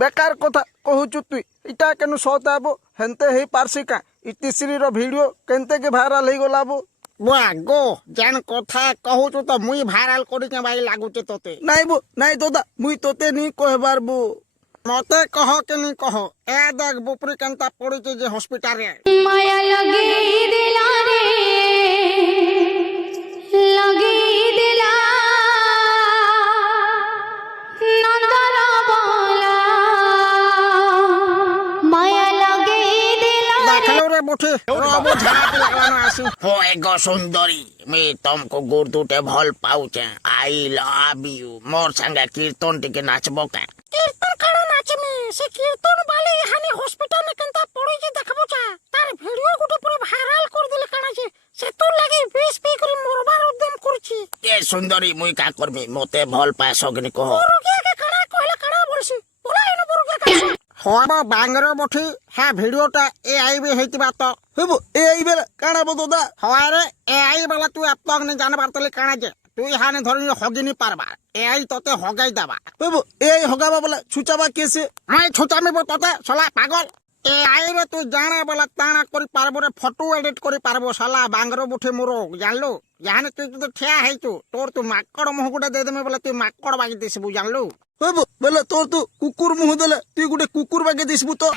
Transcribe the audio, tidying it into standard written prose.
বেকার কথা কহুচু তুই ইটা কেন সত আবো হেনতে হেই পারছি কা ইতিশ্রীর ভিডিও কেনতে কে ভাইরাল হই গলাবো বুয়া গো যেন কথা কহুଛୁ তো মুই ভাইরাল করি কে ভাই লাগুছে তোতে নাই দাদা মুই তোতে নি কহবার বো মতে কহ কে নি কহ এ দেখ বুপরি কেনতা পড়িছে যে হসপিটালে মায়া লাগি দিলা রে লাগি দিলা নন্দর বলা মায়া লাগি দিলা দেখলো রে বুঠি রবো ঝাড়াতে লাগানো আসি হয় গো সুন্দরী মে তুমको গুড় দুটে ভাল পাউছে আই লাভ ইউ মোর সঙ্গে কীর্তন টিকে নাচবো কে কীর্তন কারো নাচমি সে কীর্তন বালে হানি হসপিটালে কেনতা পড়িছে দেখবো চা তার ভিডিও গুটে পুরো ভাইরাল করে দিলে কানাছে সে তো লাগি 20 পি করে মরবার উদ্যম করছি এ সুন্দরী মুই কা করবি মতে ভাল পায় সগনি কহ রুকিয়াকে কানা কইলা কানা বলছি বলা এনো রুকিয়া কা হবা বাঙ্গর বঠি হ্যাঁ ভিডিওটা এ আইবি হইতিবা তো হবো এ আইবে কানাবো দাদা হয় রে এ আই বলা তুই আপতক নে জানবার তলে কানা যে তুই হানে ধরি হগিনি পারবা এ আই তোতে হগাই দেবা হবো এ আই হগাবা বলে ছুচাবা কেসে মাই ছুচামিব তোতে শালা পাগল এ আই রে তুই জানা বলা তানা করি পারবো রে ফটো এডিট করি পারবো শালা বাঙ্গর বুঠে মোরো জানলু জানে তুই তো ঠিয়া হেইতু তোর তুই মাকড় মুহগুটা দে দেমে বলে তুই মাকড় বাগি দিসবু জানলু হবো বলে তোর তো কুকুর মুহ দেলে তুই গোটে কুকুর বাগে দিসবু তো